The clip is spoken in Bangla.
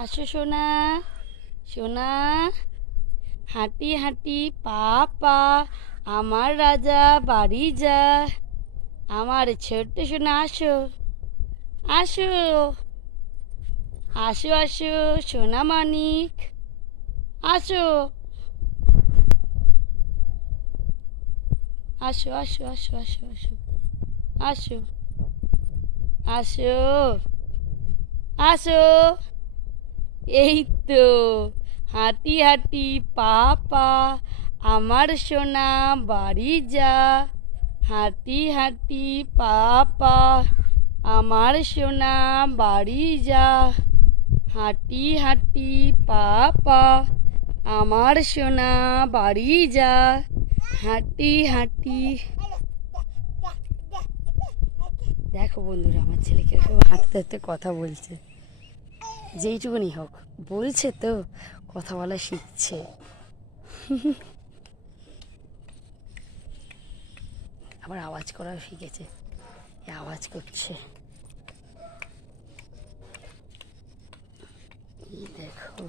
আসো সোনা, সোনা, হাঁটি হাঁটি পা পা, আমার রাজা বাড়ি যা। আমার ছোট্ট সোনা আসো, আসো, আসো আসো সোনা মানিক, আসো, আসো আসো আসো আসো আসো, আসো, আসো, আসো, এই তো হাঁটি হাঁটি পা পা, আমার সোনা বাড়ি যা। হাঁটি হাঁটি পা পা, আমার সোনা বাড়ি যা। হাঁটি হাঁটি পা পা, আমার সোনা বাড়ি যা। হাঁটি হাঁটি। দেখো বন্ধুরা, আমার ছেলে কিরকম হাঁটতে হাঁটতে কথা বলছে। যেইটুকুনি হোক বলছে তো, কথা বলা শিখছে। আবার আওয়াজ করাও শিখেছে, আওয়াজ করছে। এই দেখো।